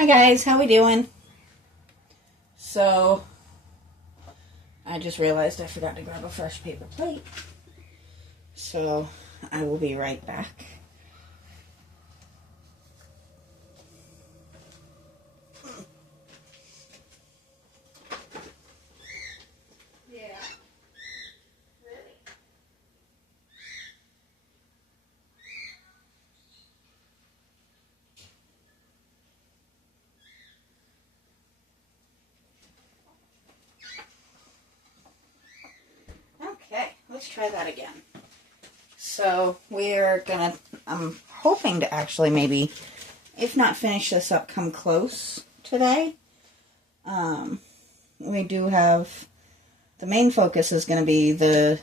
Hi guys, how we doing? So, I just realized I forgot to grab a fresh paper plate. So, I will be right back. Yeah. Really? Okay, let's try that again. So, we're gonna, I'm hoping to actually maybe, if not finish this up, come close today. We do have, the main focus is going to be the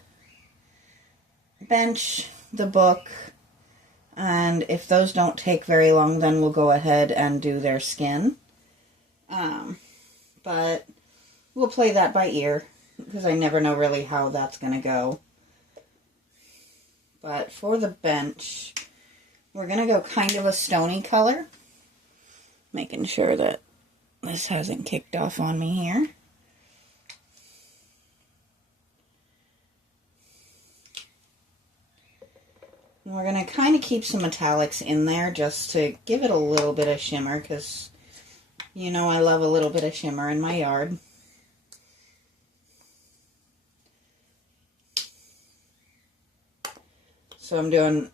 bench, the book, and if those don't take very long, then we'll go ahead and do their skin. But we'll play that by ear, because I never know really how that's going to go. But for the bench, we're going to go kind of a stony color. Making sure that this hasn't kicked off on me here. And we're going to kind of keep some metallics in there just to give it a little bit of shimmer, because you know I love a little bit of shimmer in my yard. So I'm doing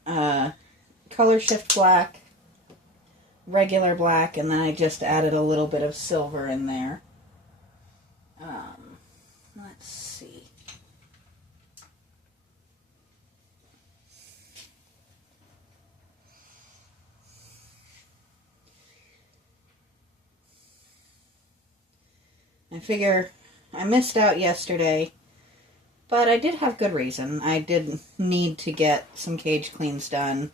color shift black, regular black, and then I just added a little bit of silver in there. Let's see. I figure I missed out yesterday, but I did have good reason. I did need to get some cage cleans done,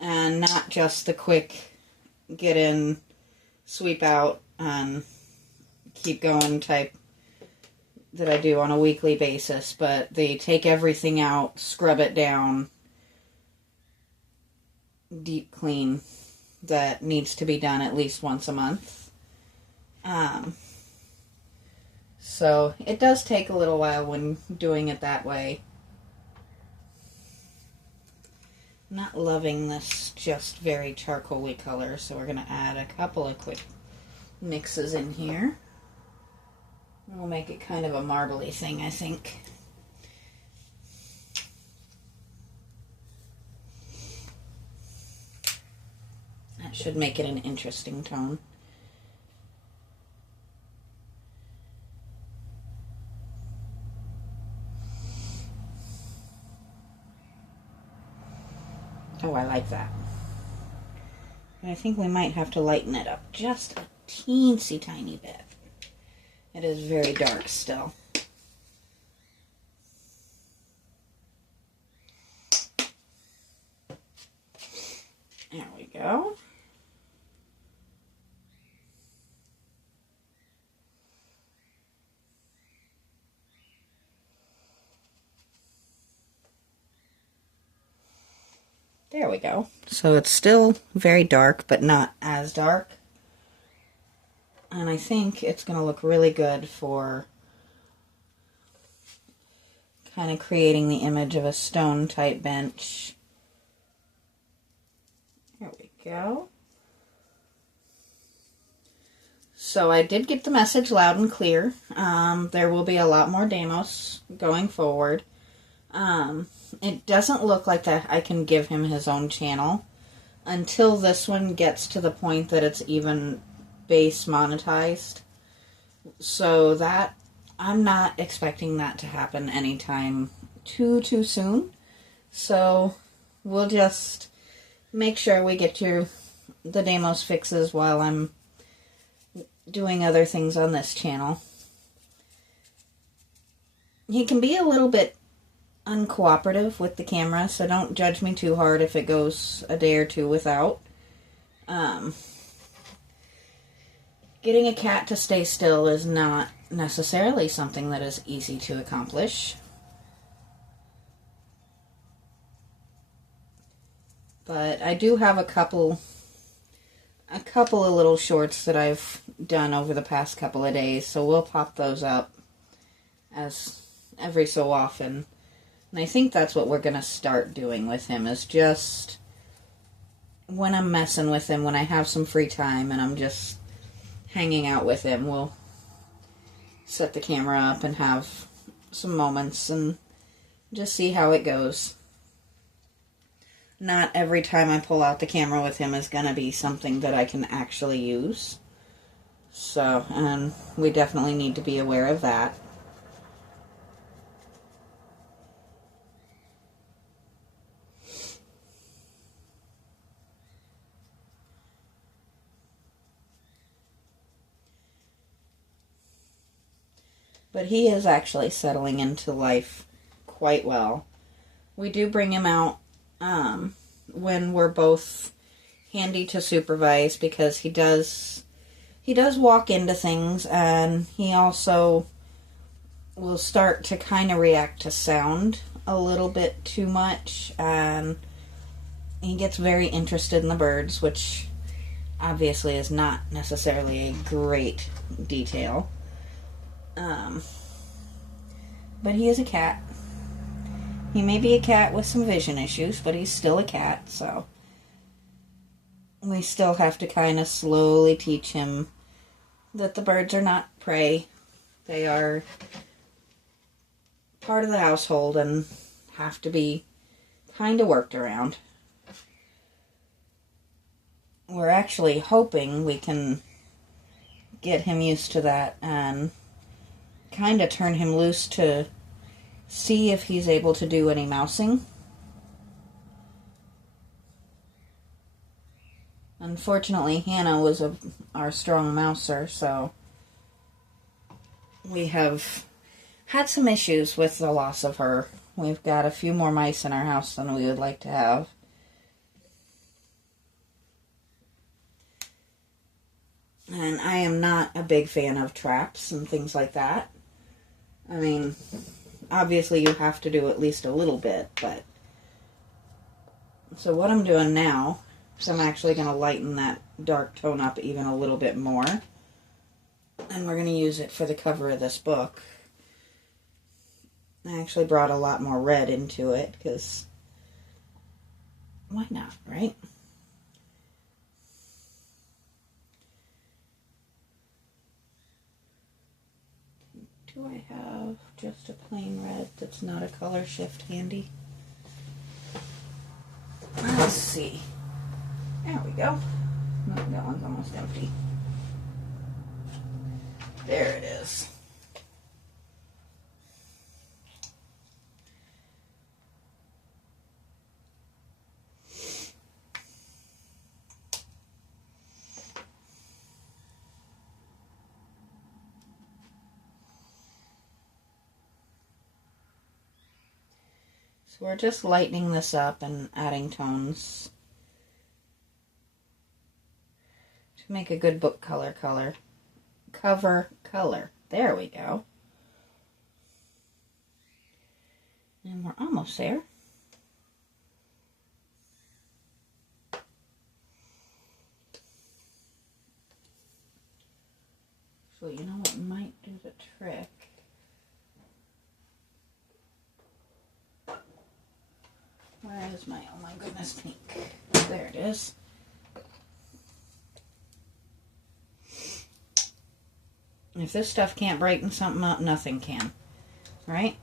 and not just the quick get in, sweep out, and keep going type that I do on a weekly basis, but they take everything out, scrub it down, deep clean that needs to be done at least once a month. So it does take a little while when doing it that way. I'm not loving this just very charcoal-y color, so we're going to add a couple of quick mixes in here. We'll make it kind of a marbly thing, I think. That should make it an interesting tone. Oh, I like that. And I think we might have to lighten it up just a teensy tiny bit. It is very dark still. There we go. There we go. So it's still very dark, but not as dark. And I think it's going to look really good for kind of creating the image of a stone type bench. There we go. So I did get the message loud and clear. There will be a lot more demos going forward. It doesn't look like that I can give him his own channel until this one gets to the point that it's even base monetized. So that, I'm not expecting that to happen anytime too soon. So we'll just make sure we get the demos fixes while I'm doing other things on this channel. He can be a little bit uncooperative with the camera, so don't judge me too hard if it goes a day or two without. Getting a cat to stay still is not necessarily something that is easy to accomplish. But I do have a couple a couple of little shorts that I've done over the past couple of days, so we'll pop those up as every so often. And I think that's what we're going to start doing with him, is just when I'm messing with him, when I have some free time and I'm just hanging out with him, we'll set the camera up and have some moments and just see how it goes. Not every time I pull out the camera with him is going to be something that I can actually use. So, and we definitely need to be aware of that. But he is actually settling into life quite well. We do bring him out when we're both handy to supervise, because he does walk into things, and he also will start to kind of react to sound a little bit too much, and he gets very interested in the birds, which obviously is not necessarily a great detail. But he is a cat. He may be a cat with some vision issues, but he's still a cat, so we still have to kind of slowly teach him that the birds are not prey. They are part of the household and have to be kind of worked around. We're actually hoping we can get him used to that and kind of turn him loose to see if he's able to do any mousing. Unfortunately, Hannah was our strong mouser, so we have had some issues with the loss of her. We've got a few more mice in our house than we would like to have. And I am not a big fan of traps and things like that. I mean, obviously you have to do at least a little bit, but... So what I'm doing now is I'm actually going to lighten that dark tone up even a little bit more. And we're going to use it for the cover of this book. I actually brought a lot more red into it, because why not, right? Do I have just a plain red that's not a color shift handy? Let's see. There we go. Oh, that one's almost empty. There it is. So we're just lightening this up and adding tones to make a good book cover color. There we go. And we're almost there. So you know what might do the trick? Where is my, oh my goodness, pink? There it is. If this stuff can't brighten something up, nothing can. Right?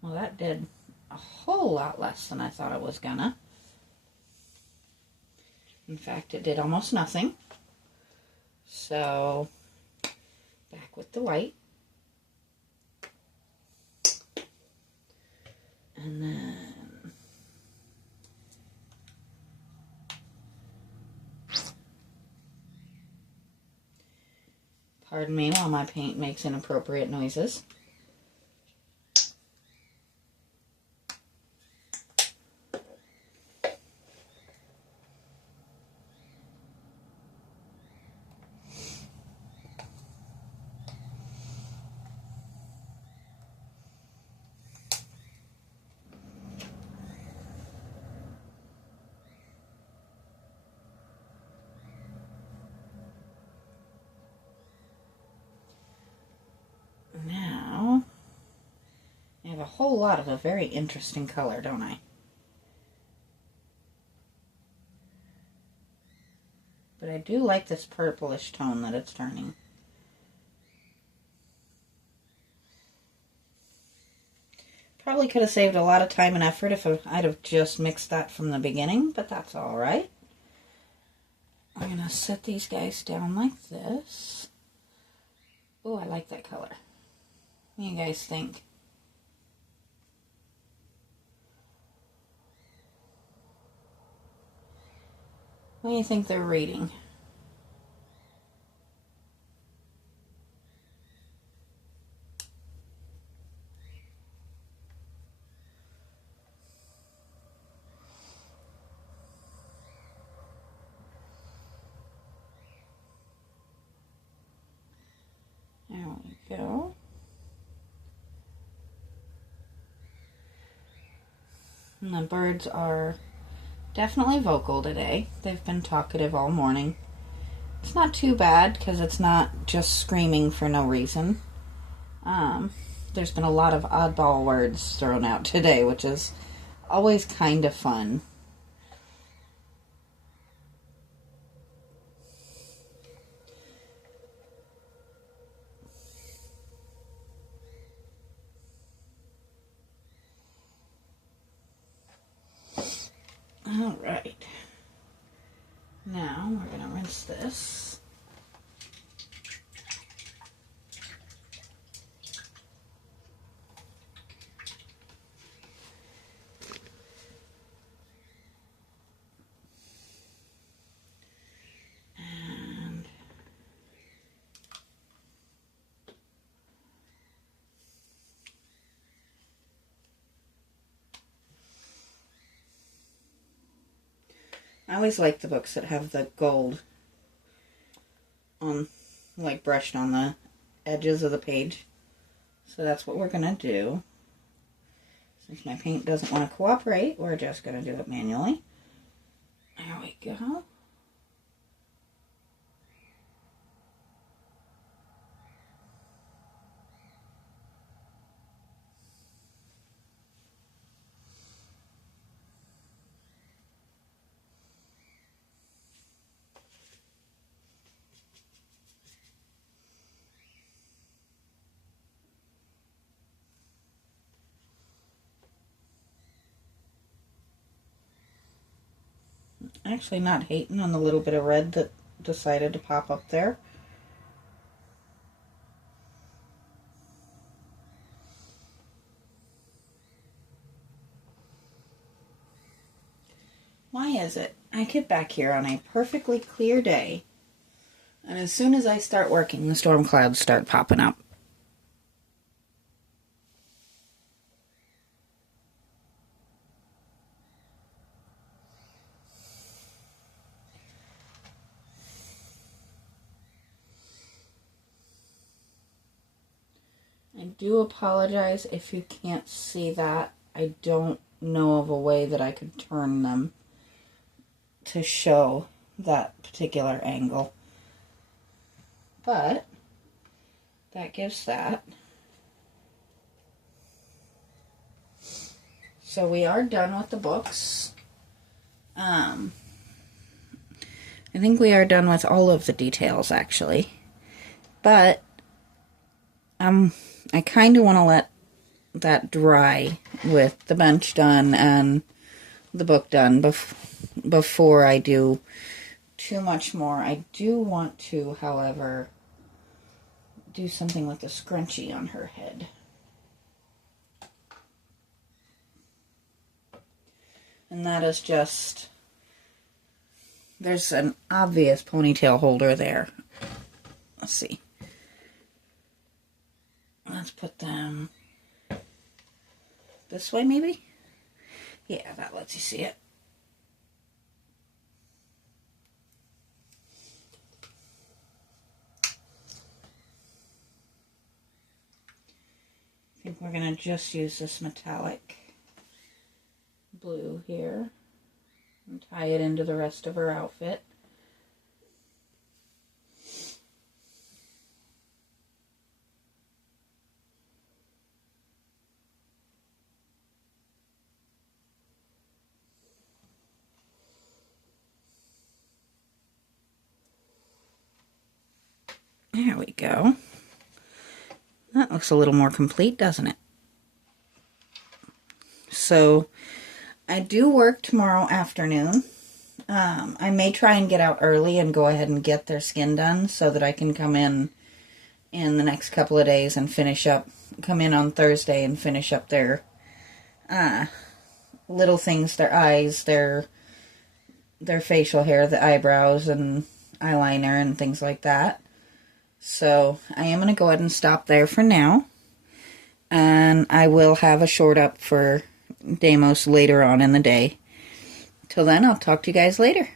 Well, that did a whole lot less than I thought it was gonna. In fact, it did almost nothing. So, back with the white. And then pardon me while my paint makes inappropriate noises. have a whole lot of a very interesting color, don't I? But I do like this purplish tone that it's turning. Probably could have saved a lot of time and effort if I'd have just mixed that from the beginning, but that's all right. I'm going to set these guys down like this. Oh, I like that color. What do you guys think? What do you think they're reading? There we go. And the birds are definitely vocal today. They've been talkative all morning. It's not too bad because it's not just screaming for no reason. There's been a lot of oddball words thrown out today, which is always kind of fun. All right. Now we're going to rinse this. I always like the books that have the gold on, like, brushed on the edges of the page. So that's what we're going to do. Since my paint doesn't want to cooperate, we're just going to do it manually. There we go. Actually not hating on the little bit of red that decided to pop up there. Why is it I get back here on a perfectly clear day, and as soon as I start working, the storm clouds start popping up? I do apologize if you can't see that. I don't know of a way that I could turn them to show that particular angle. But that gives that. So we are done with the books. I think we are done with all of the details, actually. But I kind of want to let that dry with the bench done and the book done before I do too much more. I do want to, however, do something with the scrunchie on her head. And that is just, there's an obvious ponytail holder there. Let's see. Let's put them this way, maybe? Yeah, that lets you see it. I think we're going to just use this metallic blue here and tie it into the rest of her outfit. There we go. That looks a little more complete, doesn't it? So, I do work tomorrow afternoon. I may try and get out early and go ahead and get their skin done so that I can come in the next couple of days and come in on Thursday and finish up their little things, their eyes, their facial hair, the eyebrows and eyeliner and things like that. So I am going to go ahead and stop there for now. And I will have a short up for Deimos later on in the day. Till then, I'll talk to you guys later.